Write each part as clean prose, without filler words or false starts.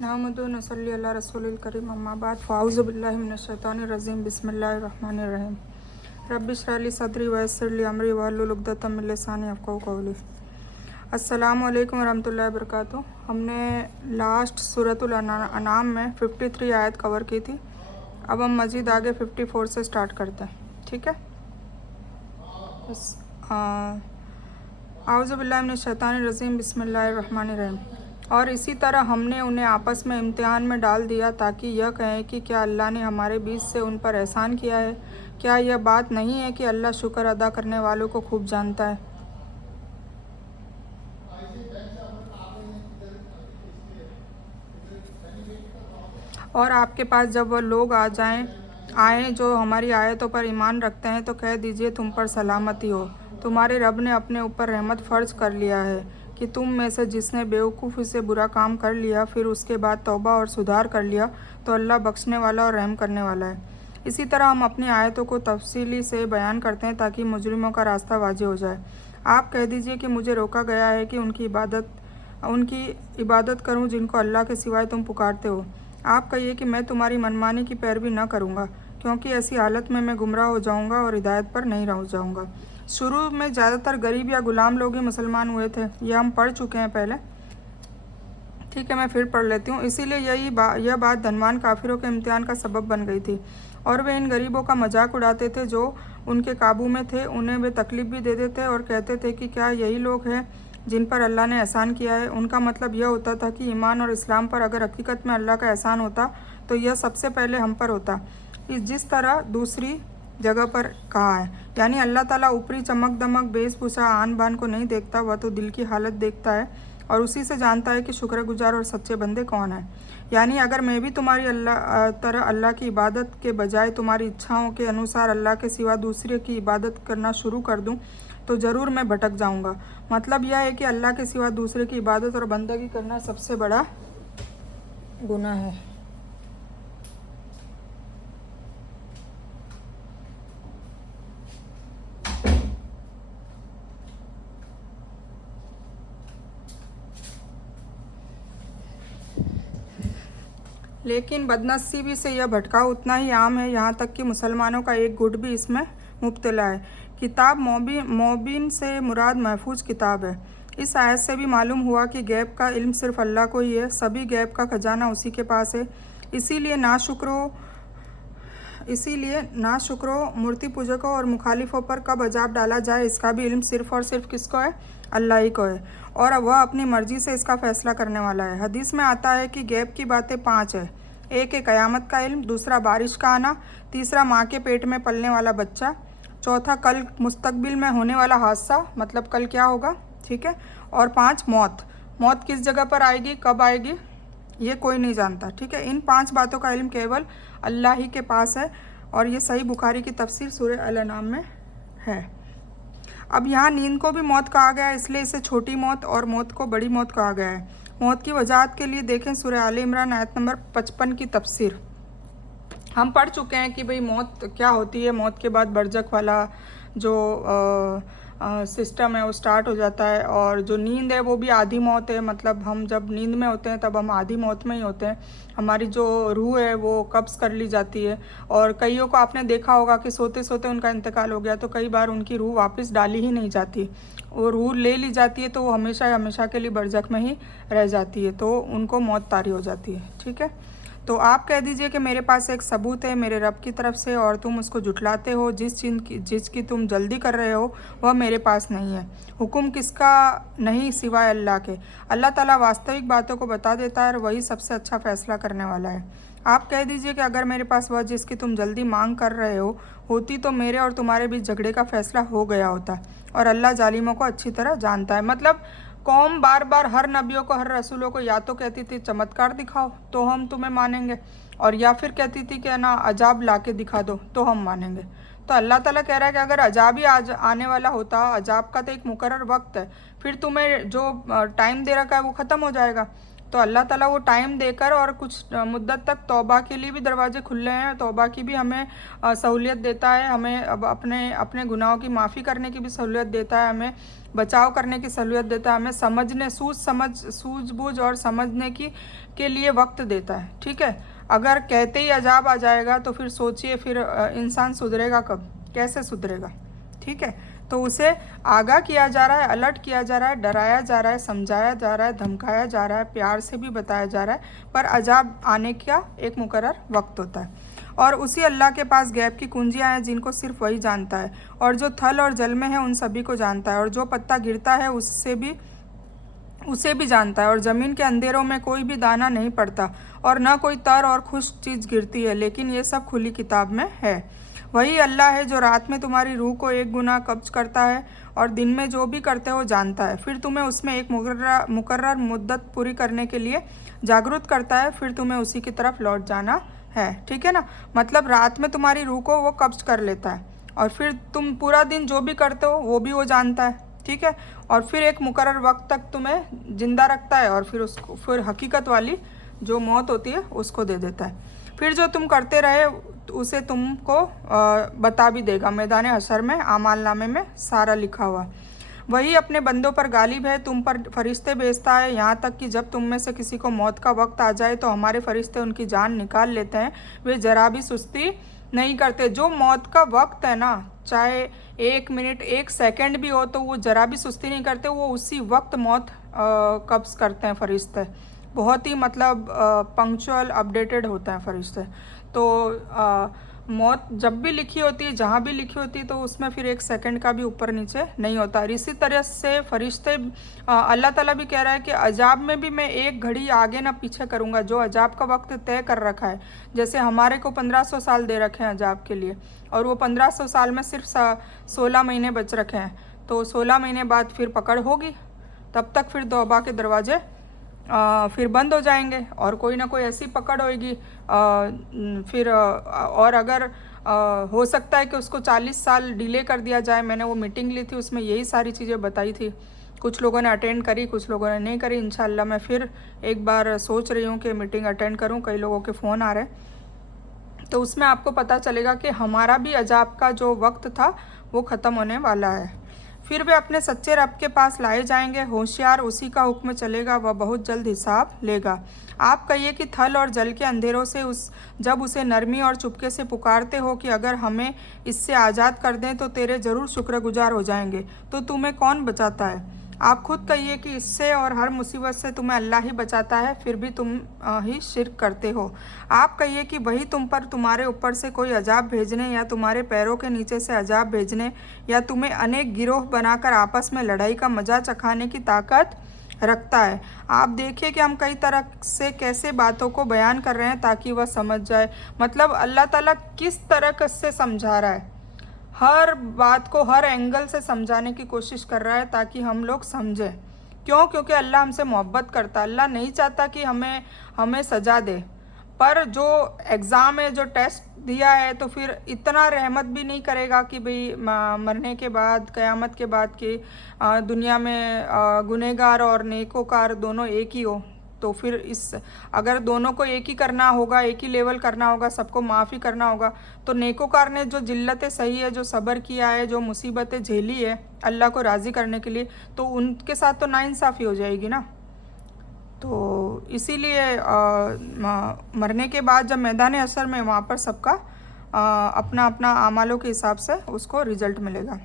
नहमदु नसल्ली अला रसूलिल करीम अम्मा बाद फ़ाऊज़ु बिल्लाहि मिनश शैतानिर रजीम बिस्मिल्लाहिर रहमानिर रहीम रब्बि इश्रह ली सदरी व यस्सिर ली अमरी वहलुल उक़दतम मिन लिसानी यफ़क़हू क़ौली। अस्सलामु अलैकुम वरहमतुल्लाहि वबरकातुहू। हमने लास्ट सूरतुल अनाम में 53 आयत कवर की थी। अब हम मज़ीद आगे 54 से स्टार्ट करते हैं, ठीक है। बस आऊज़ु बिल्लाहि मिनश शैतानिर रजीम बिस्मिल्लाहिर रहमानिर रहीम। और इसी तरह हमने उन्हें आपस में इम्तिहान में डाल दिया ताकि यह कहें कि क्या अल्लाह ने हमारे बीच से उन पर एहसान किया है। क्या यह बात नहीं है कि अल्लाह शुक्र अदा करने वालों को खूब जानता है। और आपके पास जब वह लोग आए जो हमारी आयतों पर ईमान रखते हैं तो कह दीजिए तुम पर सलामती हो, तुम्हारे रब ने अपने ऊपर रहमत फ़र्ज कर लिया है कि तुम में से जिसने बेवकूफ़ी से बुरा काम कर लिया फिर उसके बाद तौबा और सुधार कर लिया तो अल्लाह बख्शने वाला और रहम करने वाला है। इसी तरह हम अपनी आयतों को तफसीली से बयान करते हैं ताकि मुजरिमों का रास्ता वाज़ेह हो जाए। आप कह दीजिए कि मुझे रोका गया है कि उनकी इबादत करूं जिनको अल्लाह के सिवाय तुम पुकारते हो। आप कहिए कि मैं तुम्हारी मनमानी की पैरवी न करूँगा, क्योंकि ऐसी हालत में मैं गुमराह हो जाऊँगा और हिदायत पर नहीं रह जाऊँगा। शुरू में ज़्यादातर गरीब या गुलाम लोग ही मुसलमान हुए थे, यह हम पढ़ चुके हैं पहले, ठीक है। मैं फिर पढ़ लेती हूँ। इसीलिए यह बात धनवान काफिरों के इम्तिहान का सबब बन गई थी और वे इन गरीबों का मजाक उड़ाते थे जो उनके काबू में थे। उन्हें वे तकलीफ़ भी देते थे और कहते थे कि क्या यही लोग हैं जिन पर अल्लाह ने एहसान किया है। उनका मतलब यह होता था कि ईमान और इस्लाम पर अगर हकीकत में अल्लाह का एहसान होता तो यह सबसे पहले हम पर होता, जिस तरह दूसरी जगह पर कहा है। यानी अल्लाह ताला ऊपरी चमक दमक वेशभूषा आन बान को नहीं देखता, वह तो दिल की हालत देखता है और उसी से जानता है कि शुक्रगुजार और सच्चे बंदे कौन हैं। यानी अगर मैं भी तुम्हारी अल्लाह की इबादत के बजाय तुम्हारी इच्छाओं के अनुसार अल्लाह के सिवा दूसरे की इबादत करना शुरू कर दूं तो ज़रूर मैं भटक जाऊंगा। मतलब यह है कि अल्लाह के सिवा दूसरे की इबादत और बंदगी करना सबसे बड़ा गुनाह है। लेकिन बदनसीबी से यह भटकाव उतना ही आम है, यहाँ तक कि मुसलमानों का एक गुट भी इसमें मुब्तला है। किताब मोबिन से मुराद महफूज किताब है। इस आयत से भी मालूम हुआ कि गैब का इल्म सिर्फ अल्लाह को ही है, सभी गैब का खजाना उसी के पास है। इसीलिए नाशुक्रों, मूर्ति पूजकों और मुखालिफों पर कब अजाब डाला जाए इसका भी इल्म सिर्फ और सिर्फ किसको है? अल्लाह ही को है, और वह अपनी मर्जी से इसका फैसला करने वाला है। हदीस में आता है कि गैब की बातें 5 है। एक है क़यामत का इल्म, दूसरा बारिश का आना, तीसरा माँ के पेट में पलने वाला बच्चा, चौथा कल मुस्तकबिल में होने वाला हादसा, मतलब कल क्या होगा, ठीक है, और 5 मौत किस जगह पर आएगी, कब आएगी, ये कोई नहीं जानता, ठीक है। इन 5 बातों का इल्म केवल अल्लाह ही के पास है और ये सही बुखारी की तफसीर सूरह अल-अनाम में है। अब यहाँ नींद को भी मौत कहा गया है, इसलिए इसे छोटी मौत और मौत को बड़ी मौत कहा गया है। मौत की वजाहत के लिए देखें सूरह आले इमरान आयत नंबर 55 की तफसीर। हम पढ़ चुके हैं कि भाई मौत क्या होती है। मौत के बाद बरज़ख वाला जो सिस्टम है वो स्टार्ट हो जाता है, और जो नींद है वो भी आधी मौत है। मतलब हम जब नींद में होते हैं तब हम आधी मौत में ही होते हैं। हमारी जो रूह है वो कब्ज़ कर ली जाती है, और कईयों को आपने देखा होगा कि सोते सोते उनका इंतकाल हो गया तो कई बार उनकी रूह वापस डाली ही नहीं जाती। वो रूह ले ली जाती है तो वो हमेशा के लिए बरज़ख में ही रह जाती है, तो उनको मौत तारी हो जाती है, ठीक है। तो आप कह दीजिए कि मेरे पास एक सबूत है मेरे रब की तरफ से और तुम उसको झुटलाते हो। जिसकी तुम जल्दी कर रहे हो वह मेरे पास नहीं है। हुक्म किसका नहीं सिवाय अल्लाह के। अल्लाह ताला वास्तविक बातों को बता देता है और वही सबसे अच्छा फ़ैसला करने वाला है। आप कह दीजिए कि अगर मेरे पास वह जिसकी तुम जल्दी मांग कर रहे हो होती तो मेरे और तुम्हारे बीच झगड़े का फ़ैसला हो गया होता, और अल्लाह जालिमों को अच्छी तरह जानता है। मतलब कौम बार बार हर नबियों को, हर रसूलों को या तो कहती थी चमत्कार दिखाओ तो हम तुम्हें मानेंगे, और या फिर कहती थी कि ना अजाब ला के दिखा दो तो हम मानेंगे। तो अल्लाह ताला कह रहा है कि अगर अजाब ही आज आने वाला होता, अजाब का तो एक मुकर्रर वक्त है, फिर तुम्हें जो टाइम दे रखा है वो ख़त्म हो जाएगा। तो अल्लाह ताला वो टाइम देकर और कुछ मुद्दत तक तौबा के लिए भी दरवाजे खुले हैं, तौबा की भी हमें सहूलियत देता है, हमें अब अपने गुनाहों की माफ़ी करने की भी सहूलियत देता है, हमें बचाव करने की सहूलियत देता है, हमें सूझबूझ और समझने के लिए वक्त देता है। ठीक है, अगर कहते ही अजाब आ जाएगा तो फिर सोचिए, फिर इंसान सुधरेगा कब, कैसे सुधरेगा। ठीक है, तो उसे आगाह किया जा रहा है, अलर्ट किया जा रहा है, डराया जा रहा है, समझाया जा रहा है, धमकाया जा रहा है, प्यार से भी बताया जा रहा है, पर अजाब आने का एक मुकर्रर वक्त होता है। और उसी अल्लाह के पास गैब की कुंजियाँ हैं जिनको सिर्फ वही जानता है, और जो थल और जल में है उन सभी को जानता है, और जो पत्ता गिरता है उसे भी जानता है, और ज़मीन के अंधेरों में कोई भी दाना नहीं पड़ता और न कोई तर और खुश्क चीज़ गिरती है, लेकिन ये सब खुली किताब में है। वही अल्लाह है जो रात में तुम्हारी रूह को एक गुना कब्ज करता है और दिन में जो भी करते हो जानता है, फिर तुम्हें उसमें एक मुकर्रर मुद्दत पूरी करने के लिए जागरूक करता है, फिर तुम्हें उसी की तरफ लौट जाना है। ठीक है ना, मतलब रात में तुम्हारी रूह को वो कब्ज कर लेता है और फिर तुम पूरा दिन जो भी करते हो वो भी वो जानता है। ठीक है, और फिर एक मुकर्रर वक्त तक तुम्हें जिंदा रखता है और फिर हकीकत वाली जो मौत होती है उसको दे देता है। फिर जो तुम करते रहे उसे तुमको बता भी देगा, मैदान हशर में आमाल नामे में सारा लिखा हुआ। वही अपने बंदों पर गालिब है, तुम पर फरिश्ते भेजता है, यहाँ तक कि जब तुम में से किसी को मौत का वक्त आ जाए तो हमारे फरिश्ते उनकी जान निकाल लेते हैं, वे जरा भी सुस्ती नहीं करते। जो मौत का वक्त है ना, चाहे 1 मिनट 1 सेकंड भी हो, तो वो जरा भी सुस्ती नहीं करते, वो उसी वक्त मौत कब्ज़ करते हैं फरिश्ते। बहुत ही मतलब पंक्चुअल अपडेटेड होता है फरिश्ते। तो मौत जब भी लिखी होती है, जहाँ भी लिखी होती है, तो उसमें फिर 1 सेकंड का भी ऊपर नीचे नहीं होता। इसी तरह से फरिश्ते अल्लाह ताला भी कह रहा है कि अजाब में भी मैं 1 घड़ी आगे ना पीछे करूँगा, जो अजाब का वक्त तय कर रखा है। जैसे हमारे को 1500 साल दे रखे हैं अजाब के लिए, और वो 1500 साल में सिर्फ 16 महीने बच रखे हैं, तो 16 महीने बाद फिर पकड़ होगी, तब तक फिर तौबा के दरवाजे फिर बंद हो जाएंगे और कोई ना कोई ऐसी पकड़ होएगी। फिर और अगर हो सकता है कि उसको 40 साल डिले कर दिया जाए। मैंने वो मीटिंग ली थी, उसमें यही सारी चीज़ें बताई थी। कुछ लोगों ने अटेंड करी, कुछ लोगों ने नहीं करी। इंशाल्लाह मैं फिर एक बार सोच रही हूँ कि मीटिंग अटेंड करूँ। कई लोगों के फ़ोन आ रहे हैं, तो उसमें आपको पता चलेगा कि हमारा भी अजाब का जो वक्त था वो ख़त्म होने वाला है। फिर वे अपने सच्चे रब के पास लाए जाएंगे, होशियार उसी का हुक्म चलेगा, वह बहुत जल्द हिसाब लेगा। आप कहिए कि थल और जल के अंधेरों से जब उसे नरमी और चुपके से पुकारते हो कि अगर हमें इससे आज़ाद कर दें तो तेरे ज़रूर शुक्रगुजार हो जाएंगे, तो तुम्हें कौन बचाता है? आप खुद कहिए कि इससे और हर मुसीबत से तुम्हें अल्लाह ही बचाता है, फिर भी तुम ही शिर्क करते हो। आप कहिए कि वही तुम पर तुम्हारे ऊपर से कोई अजाब भेजने या तुम्हारे पैरों के नीचे से अजाब भेजने या तुम्हें अनेक गिरोह बनाकर आपस में लड़ाई का मजा चखाने की ताकत रखता है। आप देखिए कि हम कई तरह से कैसे बातों को बयान कर रहे हैं ताकि वह समझ जाए। मतलब अल्लाह ताला किस तरह से समझा रहा है, हर बात को हर एंगल से समझाने की कोशिश कर रहा है ताकि हम लोग समझें। क्यों? क्योंकि अल्लाह हमसे मोहब्बत करता है। अल्लाह नहीं चाहता कि हमें सज़ा दे, पर जो एग्ज़ाम है, जो टेस्ट दिया है, तो फिर इतना रहमत भी नहीं करेगा कि भाई मरने के बाद, क़यामत के बाद की दुनिया में गुनहगार और नेकोकार दोनों एक ही हो। तो फिर अगर दोनों को एक ही करना होगा, एक ही लेवल करना होगा, सबको माफ़ी करना होगा, तो नेकोकार ने जो जिल्लतें सही है, जो सब्र किया है, जो मुसीबतें झेली है अल्लाह को राज़ी करने के लिए, तो उनके साथ तो नाइंसाफ़ी हो जाएगी ना। तो इसीलिए मरने के बाद जब मैदान हशर में, वहाँ पर सबका अपना अपना आमालों के हिसाब से उसको रिजल्ट मिलेगा।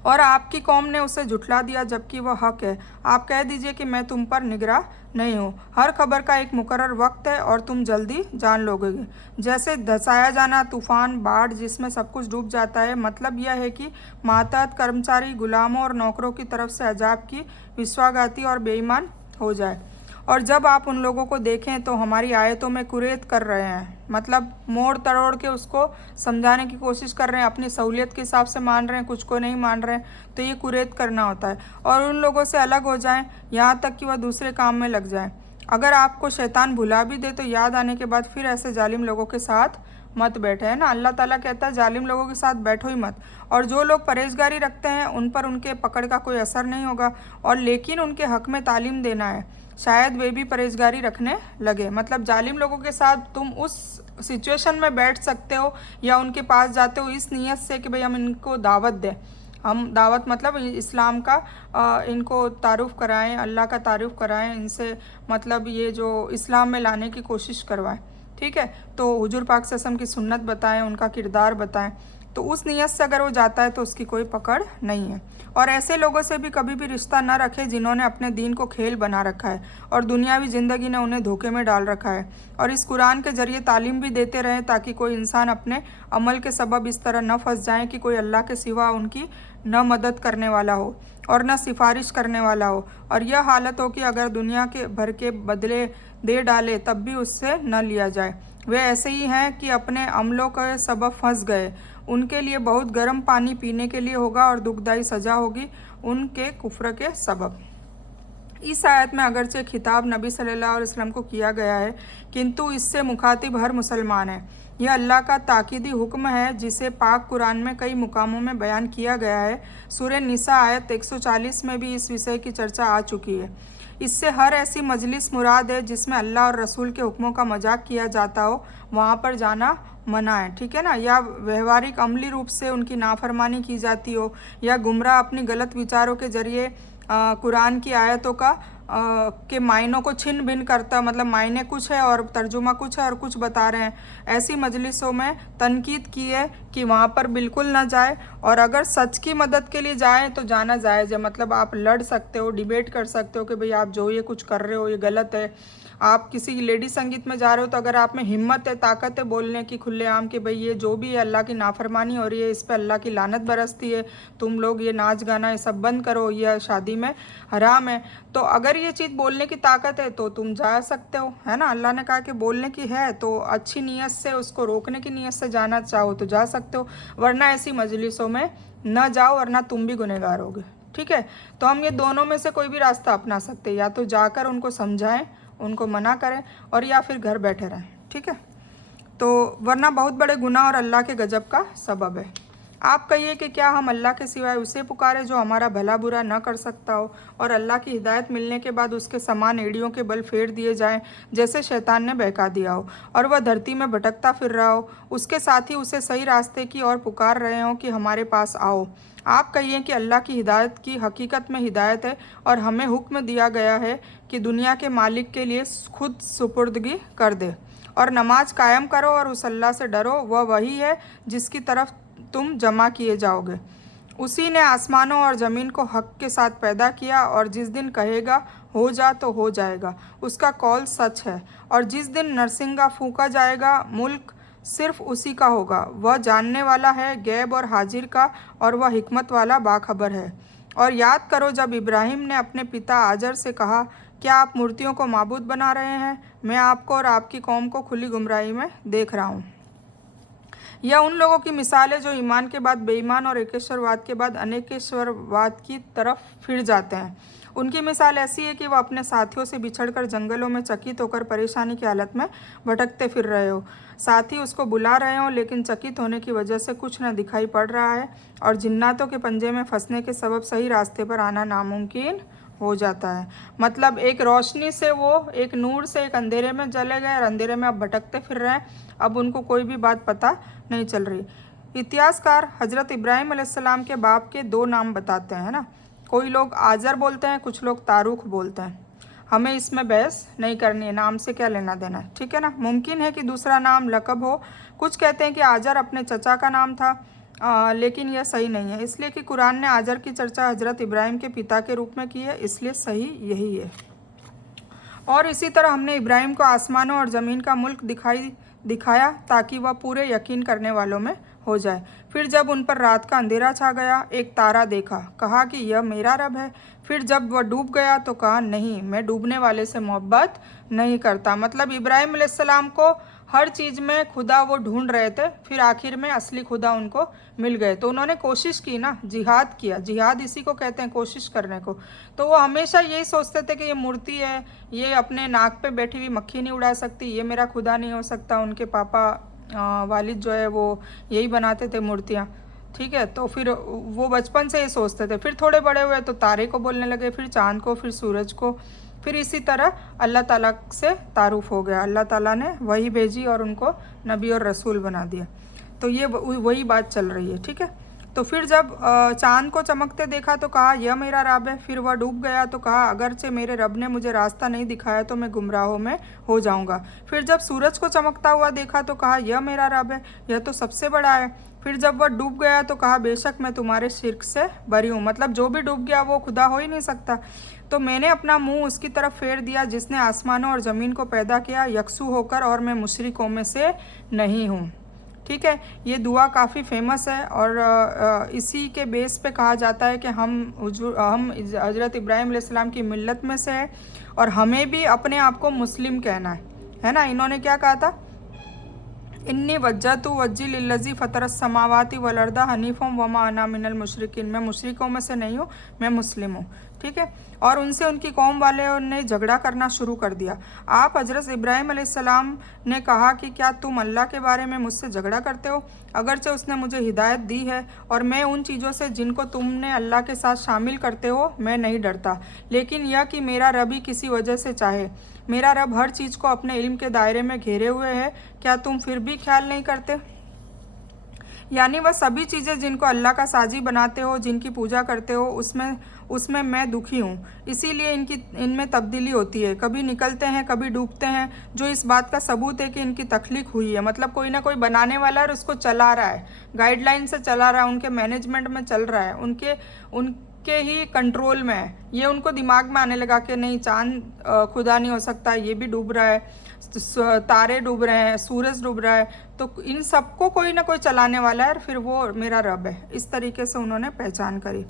और आपकी कौम ने उसे झुठला दिया जबकि वह हक है। आप कह दीजिए कि मैं तुम पर निगरां नहीं हूँ। हर खबर का एक मुकर्रर वक्त है और तुम जल्दी जान लोगे। जैसे धसाया जाना, तूफान, बाढ़ जिसमें सब कुछ डूब जाता है। मतलब यह है कि मातहत कर्मचारी, गुलामों और नौकरों की तरफ से अजाब की विश्वासघाती और बेईमान हो जाए। और जब आप उन लोगों को देखें तो हमारी आयतों में कुरेद कर रहे हैं, मतलब मोड़ तड़ोड़ के उसको समझाने की कोशिश कर रहे हैं, अपनी सहूलियत के हिसाब से मान रहे हैं, कुछ को नहीं मान रहे हैं, तो ये कुरेद करना होता है। और उन लोगों से अलग हो जाएं, यहाँ तक कि वह दूसरे काम में लग जाएं। अगर आपको शैतान भुला भी दे तो याद आने के बाद फिर ऐसे जालिम लोगों के साथ मत बैठे, है ना। अल्लाह ताला कहता है जालिम लोगों के साथ बैठो ही मत। और जो लोग परहेजगारी रखते हैं उन पर उनके पकड़ का कोई असर नहीं होगा, और लेकिन उनके हक में तालीम देना है, शायद वे भी परहेजगारी रखने लगे। मतलब जालिम लोगों के साथ तुम उस सिचुएशन में बैठ सकते हो या उनके पास जाते हो इस नीयत से कि भाई हम इनको दावत दें, हम दावत मतलब इस्लाम का इनको तारुफ़ कराएं, अल्लाह का तारुफ़ कराएं, इनसे मतलब ये जो इस्लाम में लाने की कोशिश करवाएं। ठीक है, तो हुजूर पाक सल्लल्लाहु अलैहि वसल्लम की सुन्नत बताएं, उनका किरदार बताएं। तो उस नीयत से अगर वो जाता है तो उसकी कोई पकड़ नहीं है। और ऐसे लोगों से भी कभी भी रिश्ता न रखें जिन्होंने अपने दीन को खेल बना रखा है और दुनियावी ज़िंदगी ने उन्हें धोखे में डाल रखा है। और इस कुरान के ज़रिए तालीम भी देते रहें ताकि कोई इंसान अपने अमल के सबब इस तरह न फंस जाए कि कोई अल्लाह के सिवा उनकी न मदद करने वाला हो और न सिफारिश करने वाला हो, और यह हालत हो कि अगर दुनिया के भर के बदले दे डाले तब भी उससे न लिया जाए। वे ऐसे ही हैं कि अपने अमलों के सबब फंस गए। उनके लिए बहुत गर्म पानी पीने के लिए होगा और दुखदाई सज़ा होगी उनके कुफ्र के सबब। इस आयत में अगरचे खिताब नबी सल्लल्लाहु अलैहि वसल्लम को किया गया है, किंतु इससे मुखातिब हर मुसलमान है। यह अल्लाह का ताकीदी हुक्म है जिसे पाक कुरान में कई मुकामों में बयान किया गया है। सूरह निसा आयत 140 में भी इस विषय की चर्चा आ चुकी है। इससे हर ऐसी मजलिस मुराद है जिसमें अल्लाह और रसूल के हुक्मों का मजाक किया जाता हो, वहाँ पर जाना मना है। ठीक है ना, या व्यवहारिक अमली रूप से उनकी नाफरमानी की जाती हो, या गुमराह अपनी गलत विचारों के जरिए कुरान की आयतों का के मायनों को छिन्न भिन्न करता, मतलब मायने कुछ है और तर्जुमा कुछ है और कुछ बता रहे हैं। ऐसी मजलिसों में तनकीद की है कि वहाँ पर बिल्कुल ना जाए, और अगर सच की मदद के लिए जाएं तो जाना जायज़ है। मतलब आप लड़ सकते हो, डिबेट कर सकते हो कि भाई आप जो ये कुछ कर रहे हो ये गलत है। आप किसी लेडी संगीत में जा रहे हो तो अगर आप में हिम्मत है, ताकत है बोलने की खुलेआम कि भाई ये जो भी है अल्लाह की नाफरमानी हो रही है, इस पर अल्लाह की लानत बरसती है, तुम लोग ये नाच गाना ये सब बंद करो, यह शादी में हराम है, तो अगर ये चीज़ बोलने की ताकत है तो तुम जा सकते हो, है ना। अल्लाह ने कहा कि बोलने की है तो अच्छी नीयत से, उसको रोकने की नीयत से जाना चाहो तो जा सकते हो, वरना ऐसी मजलिसों में न जाओ, वरना तुम भी गुनहगार होगे। ठीक है, तो हम ये दोनों में से कोई भी रास्ता अपना सकते हैं, या तो जाकर उनको समझाएं, उनको मना करें, और या फिर घर बैठे रहें। ठीक है, तो वरना बहुत बड़े गुनाह और अल्लाह के गजब का सबब है। आप कहिए कि क्या हम अल्लाह के सिवाय उसे पुकारें जो हमारा भला बुरा न कर सकता हो, और अल्लाह की हिदायत मिलने के बाद उसके समान एड़ियों के बल फेर दिए जाएं जैसे शैतान ने बहका दिया हो और वह धरती में भटकता फिर रहा हो, उसके साथ ही उसे सही रास्ते की ओर पुकार रहे हों कि हमारे पास आओ। आप कहिए कि अल्लाह की हिदायत की हकीकत में हिदायत है, और हमें हुक्म दिया गया है कि दुनिया के मालिक के लिए खुद सुपुर्दगी कर दे और नमाज कायम करो और उस अल्लाह से डरो, वह वही है जिसकी तरफ तुम जमा किए जाओगे। उसी ने आसमानों और ज़मीन को हक के साथ पैदा किया, और जिस दिन कहेगा हो जा तो हो जाएगा, उसका कौल सच है। और जिस दिन नरसिंगा फूंका जाएगा मुल्क सिर्फ उसी का होगा। वह जानने वाला है गैब और हाजिर का, और वह हिकमत वाला बाखबर है। और याद करो जब इब्राहिम ने अपने पिता आजर से कहा, क्या आप मूर्तियों को माबूद बना रहे हैं? मैं आपको और आपकी कौम को खुली गुमराही में देख रहा हूँ। यह उन लोगों की मिसाल है जो ईमान के बाद बेईमान और एकेश्वरवाद के बाद अनेकेश्वरवाद की तरफ फिर जाते हैं। उनकी मिसाल ऐसी है कि वह अपने साथियों से बिछड़कर जंगलों में चकित होकर परेशानी की हालत में भटकते फिर रहे हो। साथी उसको बुला रहे हो लेकिन चकित होने की वजह से कुछ न दिखाई पड़ रहा है, और जिन्नातों के पंजे में फंसने के सबब सही रास्ते पर आना नामुमकिन हो जाता है। मतलब एक रोशनी से वो, एक नूर से एक अंधेरे में चले गए और अंधेरे में अब भटकते फिर रहे हैं, अब उनको कोई भी बात पता नहीं चल रही। इतिहासकार हज़रत इब्राहिम अलैहिस्सलाम के बाप के दो नाम बताते हैं ना, कोई लोग आज़र बोलते हैं, कुछ लोग तारुख बोलते हैं। हमें इसमें बहस नहीं करनी है, नाम से क्या लेना देना है, ठीक है ना। मुमकिन है कि दूसरा नाम लकब हो, कुछ कहते हैं कि आज़र अपने चचा का नाम था, लेकिन यह सही नहीं है, इसलिए कि कुरान ने आज़र की चर्चा हज़रत इब्राहिम के पिता के रूप में की है, इसलिए सही यही है। और इसी तरह हमने इब्राहिम को आसमानों और ज़मीन का मुल्क दिखाया ताकि वह पूरे यकीन करने वालों में हो जाए। फिर जब उन पर रात का अंधेरा छा गया, एक तारा देखा, कहा कि यह मेरा रब है। फिर जब वह डूब गया तो कहा, नहीं, मैं डूबने वाले से मोहब्बत नहीं करता। मतलब इब्राहिम अलैहिस्सलाम को हर चीज़ में खुदा वो ढूंढ रहे थे, फिर आखिर में असली खुदा उनको मिल गए। तो उन्होंने कोशिश की ना, जिहाद किया। जिहाद इसी को कहते हैं, कोशिश करने को। तो वो हमेशा यही सोचते थे कि ये मूर्ति है, ये अपने नाक पे बैठी हुई मक्खी नहीं उड़ा सकती, ये मेरा खुदा नहीं हो सकता। उनके पापा वालिद जो है वो यही बनाते थे मूर्तियाँ, ठीक है। तो फिर वो बचपन से ये सोचते थे। फिर थोड़े बड़े हुए तो तारे को बोलने लगे, फिर चाँद को, फिर सूरज को, फिर इसी तरह अल्लाह ताला से तारुफ हो गया, अल्लाह ताला ने वही भेजी और उनको नबी और रसूल बना दिया। तो ये वही बात चल रही है, ठीक है। तो फिर जब चांद को चमकते देखा तो कहा यह मेरा रब है। फिर वह डूब गया तो कहा अगरचे मेरे रब ने मुझे रास्ता नहीं दिखाया तो मैं गुमराहों में हो जाऊंगा। फिर जब सूरज को चमकता हुआ देखा तो कहा यह मेरा रब है, यह तो सबसे बड़ा है। फिर जब वह डूब गया तो कहा बेशक मैं तुम्हारे शिर्क से बरी हूँ। मतलब जो भी डूब गया वो खुदा हो ही नहीं सकता। तो मैंने अपना मुंह उसकी तरफ फेर दिया जिसने आसमानों और ज़मीन को पैदा किया यकसू होकर, और मैं मुशरिकों में से नहीं हूँ। ठीक है, ये दुआ काफ़ी फेमस है और इसी के बेस पे कहा जाता है कि हम हज़रत इब्राहीम अलैहिस्सलाम की मिल्लत में से है और हमें भी अपने आप को मुस्लिम कहना है ना। इन्होंने क्या कहा था, इन्नी वज्जतु वज्जी लिल्लज़ी फ़तरस समावाति वल अर्दा हनीफ़म वमा अना मिनल मुशरिकीन। मैं मुशरिकों में से नहीं हूँ, मैं मुस्लिम हूँ। ठीक है, और उनसे उनकी कौम वाले ने झगड़ा करना शुरू कर दिया। आप हज़रत इब्राहीम अलैहिस्सलाम ने कहा कि क्या तुम अल्लाह के बारे में मुझसे झगड़ा करते हो, अगरचे उसने मुझे हिदायत दी है और मैं उन चीज़ों से जिनको तुमने अल्लाह के साथ शामिल करते हो मैं नहीं डरता, लेकिन यह कि मेरा रब ही किसी वजह से चाहे। मेरा रब हर चीज़ को अपने इल्म के दायरे में घेरे हुए है, क्या तुम फिर भी ख्याल नहीं करते। यानी वह सभी चीज़ें जिनको अल्लाह का साजी बनाते हो, जिनकी पूजा करते हो, उसमें मैं दुखी हूँ। इसीलिए इनमें तब्दीली होती है, कभी निकलते हैं कभी डूबते हैं, जो इस बात का सबूत है कि इनकी तख्लीक हुई है। मतलब कोई ना कोई बनाने वाला है और उसको चला रहा है, गाइडलाइन से चला रहा है, उनके मैनेजमेंट में चल रहा है, उनके ही कंट्रोल में है। ये उनको दिमाग में आने लगा कि नहीं चांद खुदा नहीं हो सकता, ये भी डूब रहा है, तारे डूब रहे हैं, सूरज डूब रहा है, तो इन सबको कोई ना कोई चलाने वाला है और फिर वो मेरा रब है। इस तरीके से उन्होंने पहचान करी।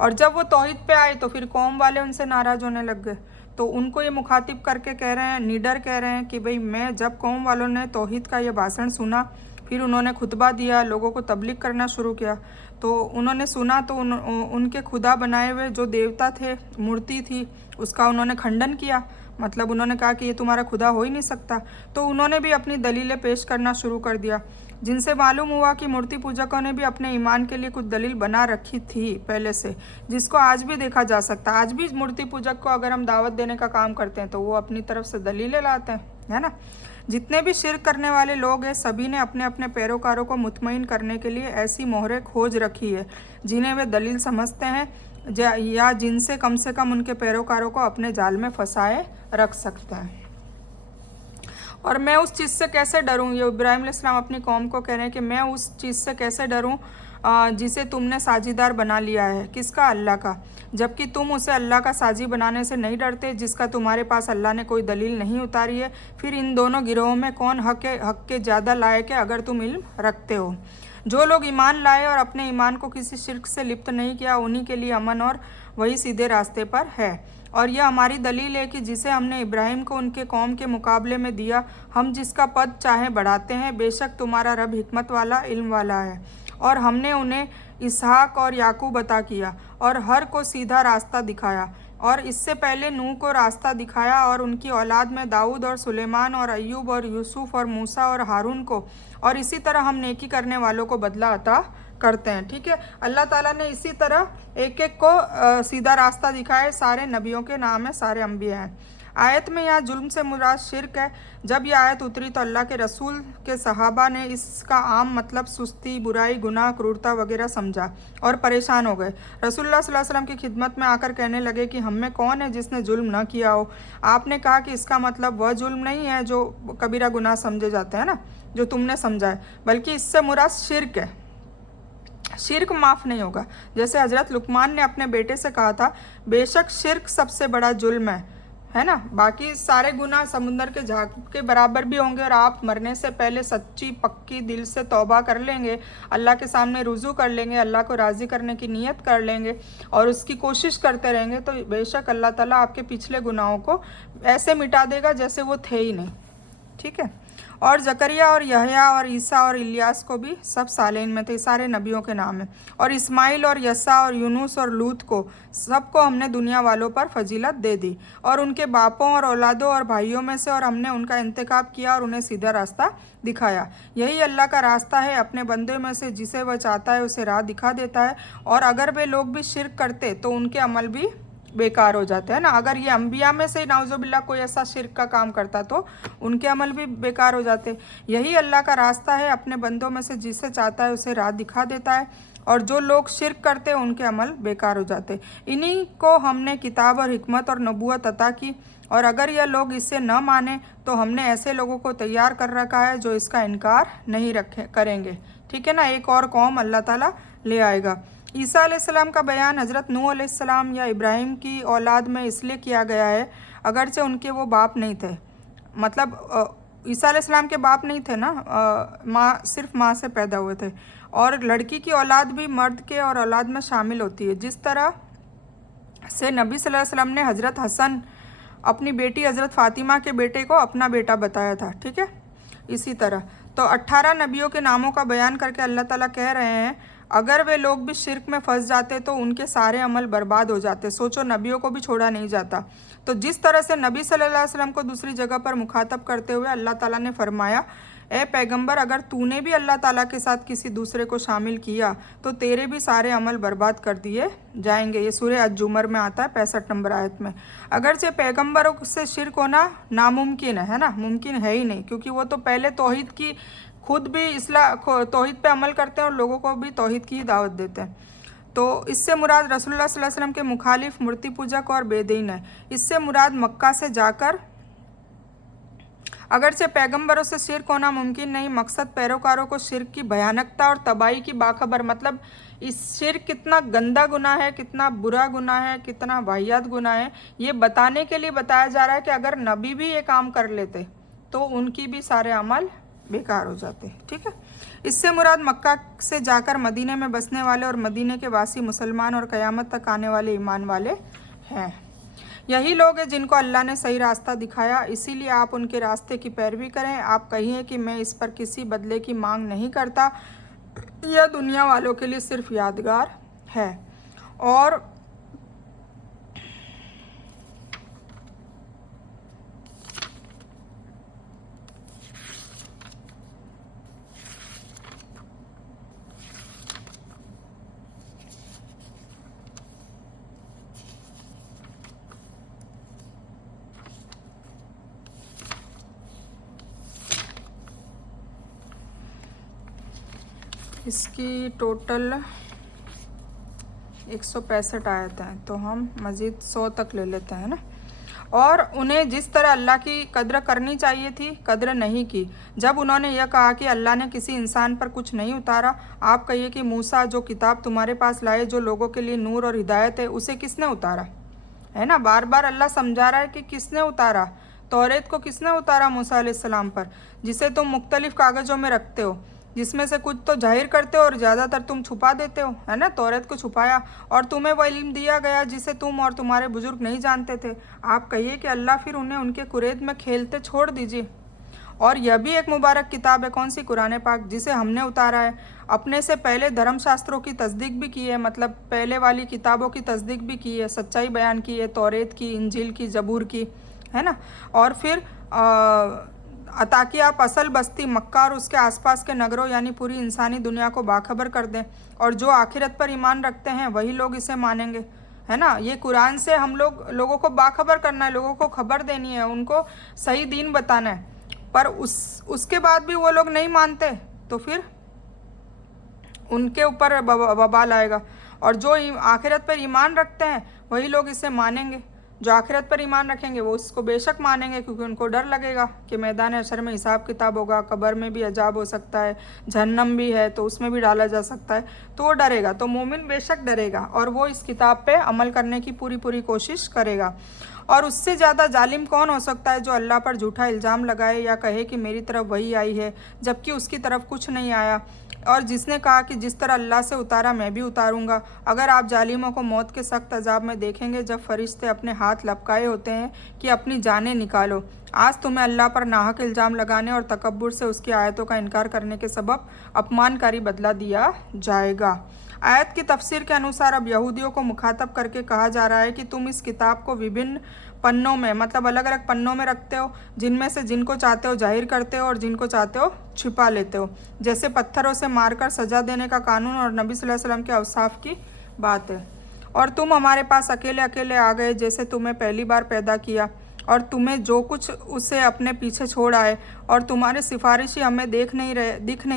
और जब वो तौहीद पे आए तो फिर कौम वाले उनसे नाराज़ होने लग गए। तो उनको ये मुखातिब करके कह रहे हैं, निडर कह रहे हैं कि भाई मैं जब कौम वालों ने तौहीद का ये भाषण सुना, फिर उन्होंने खुतबा दिया, लोगों को तबलीग करना शुरू किया, तो उन्होंने सुना तो उनके खुदा बनाए हुए जो देवता थे, मूर्ति थी, उसका उन्होंने खंडन किया। मतलब उन्होंने कहा कि ये तुम्हारा खुदा हो ही नहीं सकता। तो उन्होंने भी अपनी दलीलें पेश करना शुरू कर दिया, जिनसे मालूम हुआ कि मूर्ति पूजकों ने भी अपने ईमान के लिए कुछ दलील बना रखी थी पहले से, जिसको आज भी देखा जा सकता है। आज भी मूर्ति पूजक को अगर हम दावत देने का काम करते हैं तो वो अपनी तरफ से दलीलें लाते हैं, है ना। जितने भी शिर्क करने वाले लोग हैं सभी ने अपने अपने पैरोकारों को मुतमईन करने के लिए ऐसी मोहरें खोज रखी है जिन्हें वे दलील समझते हैं या जिनसे कम से कम उनके पैरोकारों को अपने जाल में फंसाए रख सकते हैं। और मैं उस चीज़ से कैसे डरूं, ये इब्राहीम अलैहिस्सलाम अपनी कौम को कह रहे हैं कि मैं उस चीज़ से कैसे डरूं जिसे तुमने साझीदार बना लिया है। किसका? अल्लाह का। जबकि तुम उसे अल्लाह का साझी बनाने से नहीं डरते जिसका तुम्हारे पास अल्लाह ने कोई दलील नहीं उतारी है। फिर इन दोनों गिरोहों में कौन हक के ज़्यादा लायक है अगर तुम इल्म रखते हो। जो लोग ईमान लाए और अपने ईमान को किसी शिर्क से लिप्त नहीं किया उन्हीं के लिए अमन और वही सीधे रास्ते पर है। और यह हमारी दलील है कि जिसे हमने इब्राहिम को उनके कौम के मुकाबले में दिया, हम जिसका पद चाहे बढ़ाते हैं। बेशक तुम्हारा रब हिकमत वाला इल्म वाला है। और हमने उन्हें इसहाक और याकूब अता किया और हर को सीधा रास्ता दिखाया, और इससे पहले नूह को रास्ता दिखाया और उनकी औलाद में दाऊद और सुलेमान और अय्यूब और यूसुफ और मूसा और हारून को। और इसी तरह हम नेकी करने वालों को बदला अता करते हैं। ठीक है, अल्लाह ताला ने इसी तरह एक एक को सीधा रास्ता दिखाया। सारे नबियों के नाम है, सारे अंबिया हैं। आयत में यहाँ जुल्म से मुराद शिर्क है। जब यह आयत उतरी तो अल्लाह के रसूल के सहाबा ने इसका आम मतलब सुस्ती, बुराई, गुनाह, क्रूरता वगैरह समझा और परेशान हो गए। रसूलुल्लाह सल्लल्लाहु अलैहि वसल्लम की खिदमत में आकर कहने लगे कि हम में कौन है जिसने जुल्म न किया हो। आपने कहा कि इसका मतलब वह जुल्म नहीं है जो कबीरा गुनाह समझे जाते हैं ना, जो तुमने समझा है, बल्कि इससे मुराद शिर्क है। शिर्क माफ़ नहीं होगा। जैसे हज़रत लुकमान ने अपने बेटे से कहा था, बेशक शिर्क सबसे बड़ा जुल्म है ना, बाकी सारे गुनाह समुंदर के झाग के बराबर भी होंगे। और आप मरने से पहले सच्ची पक्की दिल से तौबा कर लेंगे, अल्लाह के सामने रुजू कर लेंगे, अल्लाह को राज़ी करने की नीयत कर लेंगे और उसकी कोशिश करते रहेंगे, तो बेशक अल्लाह ताला आपके पिछले गुनाहों को ऐसे मिटा देगा जैसे वो थे ही नहीं। ठीक है, और जकरिया और यहया और ईसा और इलियास को भी सब सालेन में थे, सारे नबियों के नाम हैं। और इस्माइल और यसा और यूनुस और लूत को सबको हमने दुनिया वालों पर फजीलत दे दी और उनके बापों और औलादों और भाइयों में से, और हमने उनका इंतखाब किया और उन्हें सीधा रास्ता दिखाया। यही अल्लाह का रास्ता है, अपने बंदों में से जिसे वह चाहता है उसे राह दिखा देता है। और अगर वे लोग भी शिर्क करते तो उनके अमल भी बेकार हो जाते हैं ना। अगर ये अंबिया में से नाउजुबिल्ला कोई ऐसा शिर्क का काम करता तो उनके अमल भी बेकार हो जाते। यही अल्लाह का रास्ता है, अपने बंदों में से जिसे चाहता है उसे राह दिखा देता है, और जो लोग शिर्क करते हैं उनके अमल बेकार हो जाते। इन्हीं को हमने किताब और हिकमत और नबूवत अता की, और अगर यह लोग इससे न माने तो हमने ऐसे लोगों को तैयार कर रखा है जो इसका इनकार नहीं करेंगे। ठीक है ना, एक और कौम अल्लाह ताला ले आएगा। ईसा अलैहिस्सलाम का बयान हज़रत नूह अलैहिस्सलाम या इब्राहिम की औलाद में इसलिए किया गया है अगरचे उनके वो बाप नहीं थे, मतलब ईसा अलैहिस्सलाम के बाप नहीं थे ना, माँ, सिर्फ माँ से पैदा हुए थे। और लड़की की औलाद भी मर्द के और औलाद में शामिल होती है। जिस तरह से नबी सल्लल्लाहु अलैहि वसल्लम ने हज़रत हसन अपनी बेटी हज़रत फ़ातिमा के बेटे को अपना बेटा बताया था। ठीक है, इसी तरह तो 18 नबियों के नामों का बयान करके अल्लाह ताला कह रहे हैं अगर वे लोग भी शिर्क में फंस जाते तो उनके सारे अमल बर्बाद हो जाते। सोचो, नबियों को भी छोड़ा नहीं जाता। तो जिस तरह से नबी सल्लल्लाहु अलैहि वसल्लम को दूसरी जगह पर मुखातब करते हुए अल्लाह ताला ने फरमाया, ए पैगंबर, अगर तूने भी अल्लाह ताला के साथ किसी दूसरे को शामिल किया तो तेरे भी सारे अमल बर्बाद कर दिए जाएंगे। ये सूरह अज-जुमर में आता है 65 नंबर आयत में। अगरचे पैगंबरों से शिर्क होना नामुमकिन है ना, मुमकिन है ही नहीं, क्योंकि वो तो पहले तौहीद की खुद भी तौहीद पे अमल करते हैं और लोगों को भी तौहीद की ही दावत देते हैं। तो इससे मुराद रसूलुल्लाह सल्लल्लाहु अलैहि वसल्लम के मुखालिफ मूर्ति पूजक और बेदीन है। इससे मुराद मक्का से जाकर अगरचे पैगंबरों से शिर्क होना मुमकिन नहीं, मकसद पैरोकारों को शिर्क की भयानकता और तबाही की बाखबर, मतलब इस शिर्क कितना गंदा गुनाह है, कितना बुरा गुनाह है, कितना वाहियात गुनाह है, ये बताने के लिए बताया जा रहा है कि अगर नबी भी ये काम कर लेते तो उनकी भी सारे अमल बेकार हो जाते। ठीक है, इससे मुराद मक्का से जाकर मदीने में बसने वाले और मदीने के वासी मुसलमान और क़यामत तक आने वाले ईमान वाले हैं। यही लोग हैं जिनको अल्लाह ने सही रास्ता दिखाया, इसीलिए आप उनके रास्ते की पैरवी करें। आप कहिए कि मैं इस पर किसी बदले की मांग नहीं करता, यह दुनिया वालों के लिए सिर्फ यादगार है। और इसकी टोटल 165 आयत हैं, तो हम मज़ीद 100 तक ले लेते हैं ना। और उन्हें जिस तरह अल्लाह की कद्र करनी चाहिए थी, कद्र नहीं की। जब उन्होंने यह कहा कि अल्लाह ने किसी इंसान पर कुछ नहीं उतारा, आप कहिए कि मूसा जो किताब तुम्हारे पास लाए, जो लोगों के लिए नूर और हिदायत है, उसे किसने उतारा? है ना, बार बार अल्लाह समझा रहा है कि किसने उतारा। तौरेत को किसने उतारा? मूसा अलैहिस्सलाम पर, जिसे तुम मुख्तलिफ कागज़ों में रखते हो, जिसमें से कुछ तो जाहिर करते हो और ज़्यादातर तुम छुपा देते हो। है ना, तौरेत को छुपाया और तुम्हें वह इल्म दिया गया जिसे तुम और तुम्हारे बुजुर्ग नहीं जानते थे। आप कहिए कि अल्लाह फिर उन्हें उनके कुरैद में खेलते छोड़ दीजिए। और यह भी एक मुबारक किताब है, कौन सी? कुरान पाक, जिसे हमने उतारा है। अपने से पहले धर्मशास्त्रों की तस्दीक भी की है, मतलब पहले वाली किताबों की तस्दीक भी की है, सच्चाई बयान की है, तौरेत की, इंजील की, जबूर की, है ना। और फिर ताकि आप असल बस्ती मक्का और उसके आसपास के नगरों यानी पूरी इंसानी दुनिया को बाखबर कर दें, और जो आखिरत पर ईमान रखते हैं वही लोग इसे मानेंगे। है ना, ये कुरान से हम लोगों को बाखबर करना है, लोगों को खबर देनी है, उनको सही दीन बताना है। पर उसके बाद भी वो लोग नहीं मानते तो फिर उनके ऊपर वबाल आएगा। और जो आखिरत पर ईमान रखते हैं वही लोग इसे मानेंगे। जो आखिरत पर ईमान रखेंगे वो इसको बेशक मानेंगे, क्योंकि उनको डर लगेगा कि मैदान हशर में हिसाब किताब होगा, कब्र में भी अजाब हो सकता है, जहन्नम भी है तो उसमें भी डाला जा सकता है, तो वो डरेगा। तो मोमिन बेशक डरेगा और वो इस किताब पे अमल करने की पूरी कोशिश करेगा। और उससे ज़्यादा जालिम कौन हो सकता है जो अल्लाह पर झूठा इल्ज़ाम लगाए या कहे कि मेरी तरफ वही आई है जबकि उसकी तरफ कुछ नहीं आया, और जिसने कहा कि जिस तरह अल्लाह से उतारा मैं भी उतारूंगा। अगर आप जालिमों को मौत के सख्त अजाब में देखेंगे जब फरिश्ते अपने हाथ लपकाए होते हैं कि अपनी जानें निकालो, आज तुम्हें अल्लाह पर नाहक इल्ज़ाम लगाने और तकब्बुर से उसकी आयतों का इनकार करने के सबब अपमानकारी बदला दिया जाएगा। आयत की तफसीर के अनुसार अब यहूदियों को मुखातब करके कहा जा रहा है कि तुम इस किताब को विभिन्न पन्नों में, मतलब अलग अलग पन्नों में रखते हो, जिनमें से जिनको चाहते हो जाहिर करते हो और जिनको चाहते हो छिपा लेते हो, जैसे पत्थरों से मारकर सजा देने का कानून और नबी सल्लल्लाहु अलैहि वसल्लम के अवसाफ की बात है। और तुम हमारे पास अकेले अकेले आ गए जैसे तुम्हें पहली बार पैदा किया, और तुम्हें जो कुछ उसे अपने पीछे छोड़ आए, और तुम्हारे सिफारिशी हमें दिख नहीं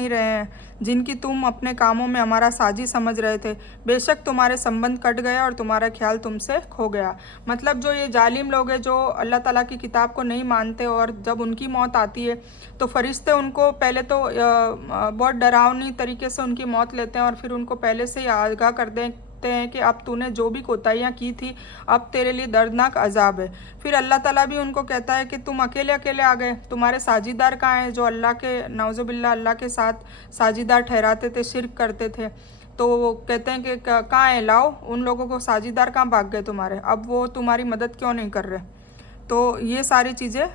रहे हैं जिनकी तुम अपने कामों में हमारा साजी समझ रहे थे। बेशक तुम्हारे संबंध कट गए और तुम्हारा ख्याल तुमसे खो गया। मतलब जो ये जालिम लोग हैं, जो अल्लाह ताला की किताब को नहीं मानते, और जब उनकी मौत आती है तो फरिश्ते उनको पहले तो बहुत डरावनी तरीके से उनकी मौत लेते हैं, और फिर उनको पहले से ही आगाह कर देते हैं कि अब तूने जो भी कोताहियाँ की थी अब तेरे लिए दर्दनाक अजाब है। फिर अल्लाह ताला भी उनको कहता है कि तुम अकेले अकेले आ गए, तुम्हारे साझीदार कहाँ हैं जो अल्लाह के नौजुबिल्ला अल्लाह के साथ साझीदार ठहराते थे, शिर्क करते थे। तो वो कहते हैं कि कहाँ है, लाओ उन लोगों को, साझीदार कहाँ भाग गए तुम्हारे, अब वो तुम्हारी मदद क्यों नहीं कर रहे। तो ये सारी चीज़ें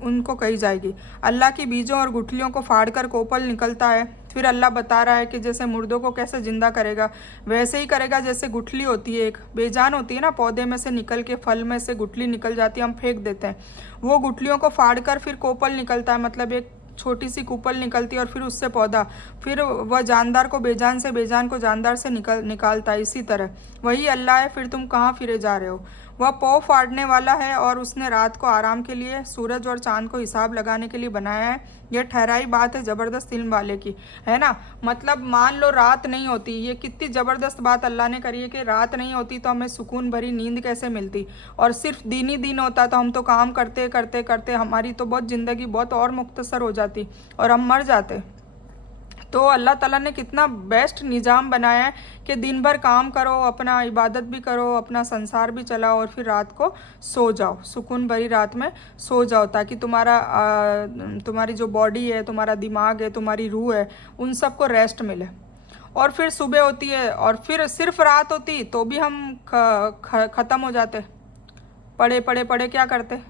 उनको कही जाएगी। अल्लाह की बीजों और गुठलियों को फाड़कर कोपल निकलता है। फिर अल्लाह बता रहा है कि जैसे मुर्दों को कैसे ज़िंदा करेगा वैसे ही करेगा। जैसे गुठली होती है, एक बेजान होती है ना, पौधे में से निकल के फल में से गुठली निकल जाती है, हम फेंक देते हैं, वो गुठलियों को फाड़कर फिर कोपल निकलता है, मतलब एक छोटी सी कुपल निकलती है और फिर उससे पौधा, फिर वह जानदार को बेजान से, बेजान को जानदार से निकालता है। इसी तरह वही अल्लाह है, फिर तुम कहाँ फिरे जा रहे हो। वह पौ फाड़ने वाला है और उसने रात को आराम के लिए, सूरज और चांद को हिसाब लगाने के लिए बनाया है। यह ठहराई बात है ज़बरदस्त इल्म वाले की, है ना। मतलब मान लो रात नहीं होती, ये कितनी ज़बरदस्त बात अल्लाह ने करी है कि रात नहीं होती तो हमें सुकून भरी नींद कैसे मिलती, और सिर्फ दिन ही दिन होता तो हम तो काम करते करते करते हमारी तो बहुत ज़िंदगी बहुत और मुख्तसर हो जाती और हम मर जाते। तो अल्लाह ताला ने कितना बेस्ट निज़ाम बनाया है कि दिन भर काम करो, अपना इबादत भी करो, अपना संसार भी चलाओ, और फिर रात को सो जाओ, सुकून भरी रात में सो जाओ, ताकि तुम्हारी जो बॉडी है, तुम्हारा दिमाग है, तुम्हारी रूह है, उन सबको रेस्ट मिले। और फिर सुबह होती है और फिर सिर्फ रात होती तो भी हम ख़त्म हो जाते, पढ़े पढ़े पढ़े क्या करते,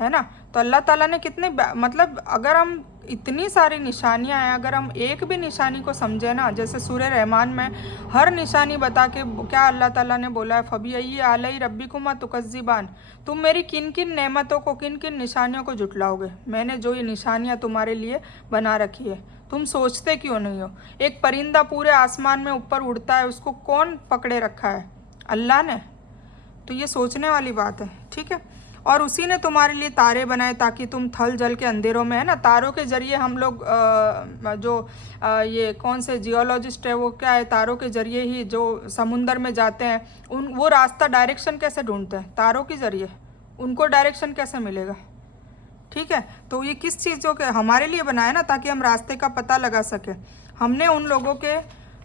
है ना। तो अल्लाह ताला ने कितने, मतलब अगर हम इतनी सारी निशानियां हैं, अगर हम एक भी निशानी को समझे ना, जैसे सूरह रहमान में हर निशानी बता के क्या अल्लाह ताला ने बोला है, फबी आलई रब्बिकुमा तुकज़्ज़िबान, तुम मेरी किन किन नेमतों को, किन किन निशानियों को जुटलाओगे। मैंने जो ये निशानियां तुम्हारे लिए बना रखी है, तुम सोचते क्यों नहीं हो। एक परिंदा पूरे आसमान में ऊपर उड़ता है, उसको कौन पकड़े रखा है, अल्लाह ने। तो ये सोचने वाली बात है, ठीक है। और उसी ने तुम्हारे लिए तारे बनाए ताकि तुम थल जल के अंधेरों में, है ना, तारों के जरिए हम लोग ये कौन से जियोलॉजिस्ट है वो क्या है, तारों के जरिए ही जो समुंदर में जाते हैं वो रास्ता डायरेक्शन कैसे ढूंढते हैं, तारों के जरिए, उनको डायरेक्शन कैसे मिलेगा, ठीक है। तो ये किस चीज़ों के हमारे लिए बनाया ना, ताकि हम रास्ते का पता लगा सके। हमने उन लोगों के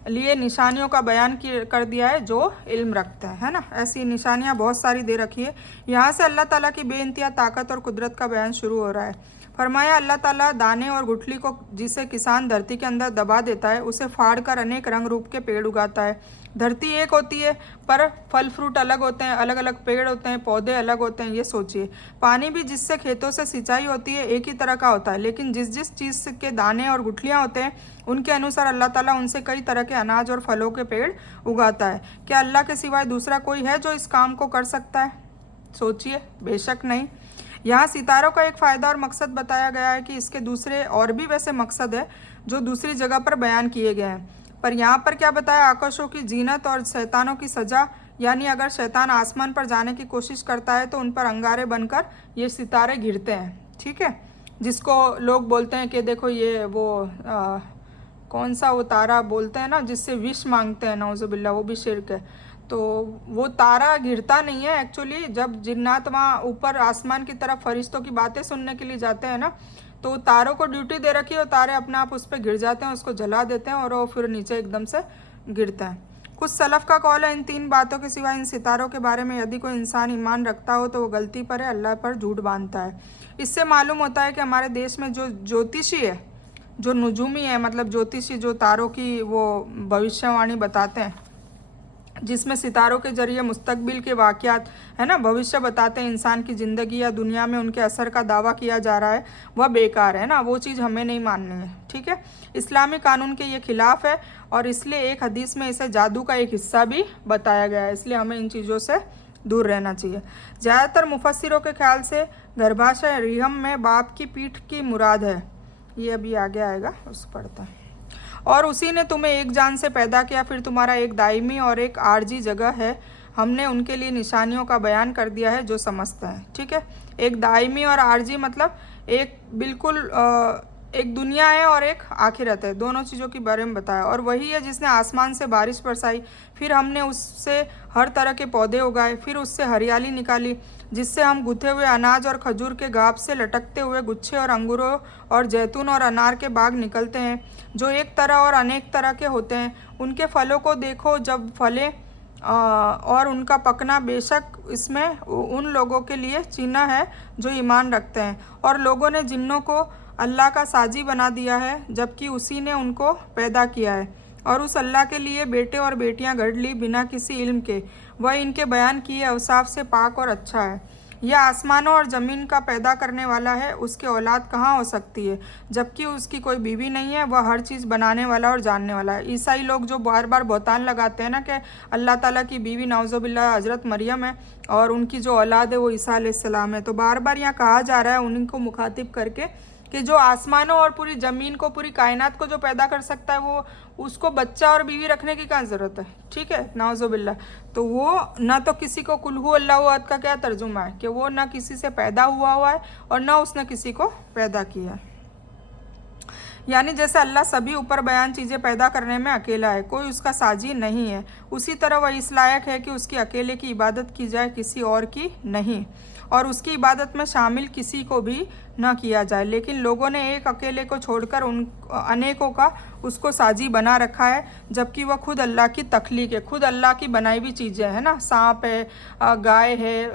लिए निशानियों का बयान कर दिया है जो इल्म रखते हैं, है ना। ऐसी निशानियां बहुत सारी दे रखी है। यहाँ से अल्लाह ताला की बेइंतहा ताकत और कुदरत का बयान शुरू हो रहा है। फरमाया अल्लाह ताला दाने और गुठली को जिसे किसान धरती के अंदर दबा देता है, उसे फाड़ कर अनेक रंग रूप के पेड़ उगाता है। धरती एक होती है पर फल फ्रूट अलग होते हैं, अलग अलग पेड़ होते हैं, पौधे अलग होते हैं। ये सोचिए, पानी भी जिससे खेतों से सिंचाई होती है एक ही तरह का होता है, लेकिन जिस जिस चीज़ के दाने और गुठलियाँ होते हैं उनके अनुसार अल्लाह ताला उनसे कई तरह के अनाज और फलों के पेड़ उगाता है। क्या अल्लाह के सिवाय दूसरा कोई है जो इस काम को कर सकता है? सोचिए, बेशक नहीं। यहाँ सितारों का एक फ़ायदा और मकसद बताया गया है कि इसके दूसरे और भी वैसे मकसद है जो दूसरी जगह पर बयान किए गए हैं, पर यहाँ पर क्या बताया, आकाशों की जीनत और शैतानों की सज़ा। यानी अगर शैतान आसमान पर जाने की कोशिश करता है तो उन पर अंगारे बनकर ये सितारे घिरते हैं, ठीक है। जिसको लोग बोलते हैं कि देखो ये वो कौन सा वो तारा बोलते हैं ना जिससे विश मांगते हैं, नौजुबिल्ला, वो भी शिर्क है। तो वो तारा गिरता नहीं है एक्चुअली। जब जिन्नात वहाँ ऊपर आसमान की तरफ फरिश्तों की बातें सुनने के लिए जाते हैं ना, तो तारों को ड्यूटी दे रखी है और तारे अपने आप उस पर गिर जाते हैं, उसको जला देते हैं और वो फिर नीचे एकदम से गिरते हैं। कुछ सलफ़ का कौल है इन तीन बातों के सिवा इन सितारों के बारे में यदि कोई इंसान ईमान रखता हो तो वो गलती पर है, अल्लाह पर झूठ बांधता है। इससे मालूम होता है कि हमारे देश में जो ज्योतिषी है, जो नुजूमी है, मतलब ज्योतिषी जो तारों की वो भविष्यवाणी बताते हैं, जिसमें सितारों के जरिए मुस्तकबिल के वाक़यात, है ना, भविष्य बताते हैं, इंसान की ज़िंदगी या दुनिया में उनके असर का दावा किया जा रहा है, वह बेकार है ना, वो चीज़ हमें नहीं माननी है, ठीक है। इस्लामी कानून के ये खिलाफ़ है और इसलिए एक हदीस में इसे जादू का एक हिस्सा भी बताया गया है, इसलिए हमें इन चीज़ों से दूर रहना चाहिए। ज़्यादातर मुफस्सिरों के ख्याल से गर्भाशय रिहम में बाप की पीठ की मुराद है। ये अभी आगे आएगा, उस पढ़ता है। और उसी ने तुम्हें एक जान से पैदा किया, फिर तुम्हारा एक दायमी और एक आरजी जगह है। हमने उनके लिए निशानियों का बयान कर दिया है जो समझते हैं। ठीक है, एक दायमी और आरजी मतलब एक बिल्कुल एक दुनिया है और एक आखिरत है, दोनों चीज़ों के बारे में बताया। और वही है जिसने आसमान से बारिश बरसाई, फिर हमने उससे हर तरह के पौधे उगाए, फिर उससे हरियाली निकाली जिससे हम गुथे हुए अनाज और खजूर के गाप से लटकते हुए गुच्छे और अंगूरों और जैतून और अनार के बाग निकलते हैं जो एक तरह और अनेक तरह के होते हैं। उनके फलों को देखो जब फले और उनका पकना, बेशक इसमें उन लोगों के लिए चिन्ह है जो ईमान रखते हैं। और लोगों ने जिन्नों को अल्लाह का साजी बना दिया है जबकि उसी ने उनको पैदा किया है, और उस अल्लाह के लिए बेटे और बेटियां गढ़ ली बिना किसी इल्म के। वह इनके बयान किए अवसाफ से पाक और अच्छा है। यह आसमानों और ज़मीन का पैदा करने वाला है, उसके औलाद कहाँ हो सकती है जबकि उसकी कोई बीवी नहीं है। वह हर चीज़ बनाने वाला और जानने वाला है। ईसाई लोग जो बार बार बहतान लगाते हैं ना कि अल्लाह ताला की बीवी नाउज़ुबिल्लाह हज़रत मरियम है और उनकी जो औलाद है वो ईसा अलैहिस्सलाम है, तो बार बार यहाँ कहा जा रहा है उन्हीं को मुखातिब करके कि जो आसमानों और पूरी ज़मीन को, पूरी कायनात को जो पैदा कर सकता है, वो उसको बच्चा और बीवी रखने की क्या ज़रूरत है। ठीक है, नाउज़ुबिल्लाह। तो वो ना तो किसी को कुल्हू अल्लाहु अहद का क्या तर्जुमा है कि वो ना किसी से पैदा हुआ है और ना उसने किसी को पैदा किया है। यानी जैसे अल्लाह सभी ऊपर बयान चीज़ें पैदा करने में अकेला है, कोई उसका साजी नहीं है, उसी तरह वह इस लायक है कि उसकी अकेले की इबादत की जाए, किसी और की नहीं, और उसकी इबादत में शामिल किसी को भी न किया जाए। लेकिन लोगों ने एक अकेले को छोड़कर उन अनेकों का उसको साजी बना रखा है, जबकि वह खुद अल्लाह की तख्लीक है, खुद अल्लाह की बनाई हुई चीज़ें हैं ना। सांप है, गाय है,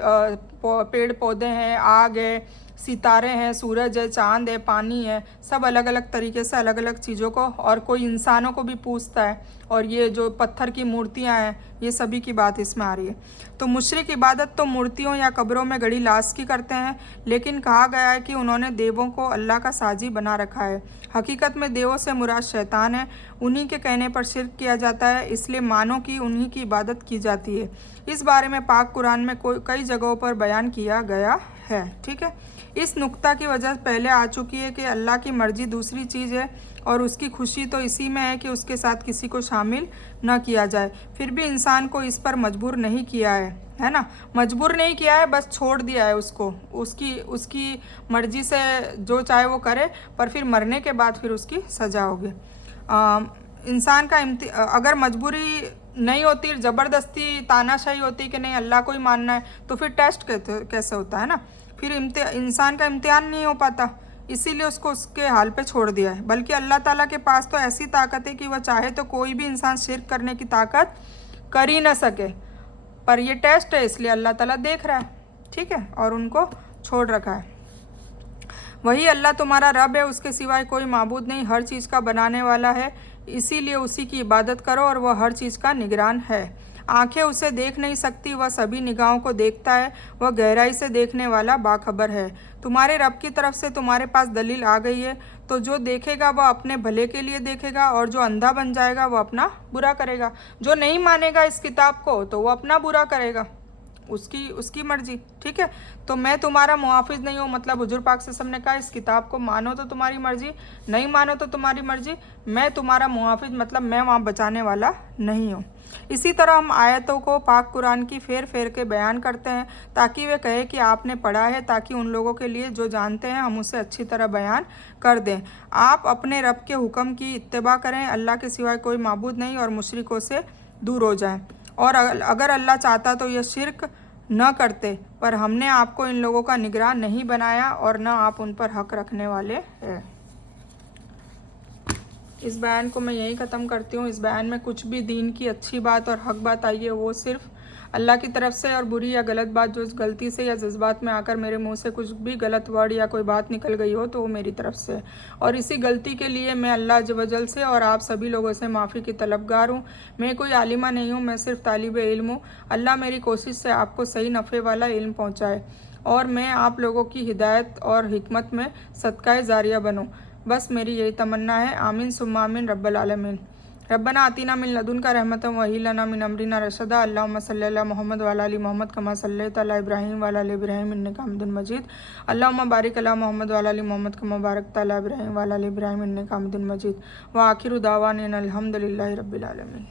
पेड़ पौधे हैं, आग है, सितारे हैं, सूरज है, चांद है, पानी है, सब अलग अलग तरीके से अलग अलग चीज़ों को, और कोई इंसानों को भी पूछता है। और ये जो पत्थर की मूर्तियां हैं, ये सभी की बात इसमें आ रही है। तो मुशरिक इबादत तो मूर्तियों या कब्रों में गड़ी लाश की करते हैं, लेकिन कहा गया है कि उन्होंने देवों को अल्लाह का साजी बना रखा है। हकीकत में देवों से मुराद शैतान है, उन्हीं के कहने पर शिर्क किया जाता है, इसलिए मानो कि उन्हीं की इबादत की जाती है। इस बारे में पाक कुरान में कई जगहों पर बयान किया गया है। ठीक है, इस नुक्ता की वजह पहले आ चुकी है कि अल्लाह की मर्जी दूसरी चीज़ है और उसकी खुशी तो इसी में है कि उसके साथ किसी को शामिल न किया जाए। फिर भी इंसान को इस पर मजबूर नहीं किया है ना, मजबूर नहीं किया है, बस छोड़ दिया है उसको, उसकी मर्जी से जो चाहे वो करे, पर फिर मरने के बाद फिर उसकी सज़ा होगी। इंसान का अगर मजबूरी नहीं होती, ज़बरदस्ती तानाशाही होती कि नहीं अल्लाह को ही मानना है, तो फिर टेस्ट कैसे होता है ना, फिर इंसान का इम्तिहान नहीं हो पाता, इसीलिए उसको उसके हाल पे छोड़ दिया है। बल्कि अल्लाह ताला के पास तो ऐसी ताकत है कि वह चाहे तो कोई भी इंसान शिर्क करने की ताकत कर ही ना सके, पर ये टेस्ट है इसलिए अल्लाह ताला देख रहा है। ठीक है, और उनको छोड़ रखा है। वही अल्लाह तुम्हारा रब है, उसके सिवाय कोई माबूद नहीं, हर चीज़ का बनाने वाला है, इसीलिए उसी की इबादत करो, और वह हर चीज़ का निगरान है। आंखें उसे देख नहीं सकती, वह सभी निगाहों को देखता है, वह गहराई से देखने वाला बाखबर है। तुम्हारे रब की तरफ से तुम्हारे पास दलील आ गई है, तो जो देखेगा वह अपने भले के लिए देखेगा, और जो अंधा बन जाएगा वह अपना बुरा करेगा। जो नहीं मानेगा इस किताब को तो वह अपना बुरा करेगा, उसकी मर्जी। ठीक है, तो मैं तुम्हारा मुहाफिज नहीं हूँ, मतलब हुजूर पाक से सबने कहा इस किताब को मानो तो तुम्हारी मर्जी, नहीं मानो तो तुम्हारी मर्जी, मैं तुम्हारा मुहाफिज मतलब मैं वहाँ बचाने वाला नहीं हूँ। इसी तरह हम आयतों को पाक कुरान की फेर फेर के बयान करते हैं ताकि वे कहे कि आपने पढ़ा है, ताकि उन लोगों के लिए जो जानते हैं हम उसे अच्छी तरह बयान कर दें। आप अपने रब के हुक्म की इत्तिबा करें, अल्लाह के सिवाय कोई माबूद नहीं, और मुशरिकों से दूर हो जाएं। और अगर अल्लाह चाहता तो यह शिरक न करते, पर हमने आपको इन लोगों का निगरान नहीं बनाया और न आप उन पर हक रखने वाले हैं। इस बयान को मैं यहीं ख़त्म करती हूँ। इस बयान में कुछ भी दीन की अच्छी बात और हक बात आई है वो सिर्फ अल्लाह की तरफ से, और बुरी या गलत बात जो गलती से या जज्बात में आकर मेरे मुंह से कुछ भी गलत वर्ड या कोई बात निकल गई हो तो वो मेरी तरफ से, और इसी गलती के लिए मैं अल्लाह जवजल से और आप सभी लोगों से माफ़ी की तलबगार हूँ। मैं कोई आलिमा नहीं हूँ, मैं सिर्फ तालिब इल्म हूँ। अल्लाह मेरी कोशिश से आपको सही नफ़े वाला इल्म पहुँचाए और मैं आप लोगों की हिदायत और हिकमत में सदका जारिया बनूँ। बस मेरी यही तमन्ना है। आमीन सुम्मा आमीन रब्बल आलमीन। रब्बना आतिना मिन लदुनका रहमतन व हय्यि लना मिन अमरिना रशदा। अल्लाहुम्मा सल्लि अला मोहम्मद व अला आलि मोहम्मद कमा सल्लैता अला इब्राहीम व अला आलि इब्राहीम इन्नका हमीदुम मजीद। अल्लाहुम्मा बारिक अला मोहम्मद व अला आलि मोहम्मद कमा बारकता अला इब्राहीम व अला आलि इब्राहीम इन्नका हमीदुम मजीद। व आखिरु दावाना अनिल हम्दुलिल्लाहि रब्बिल आलमीन।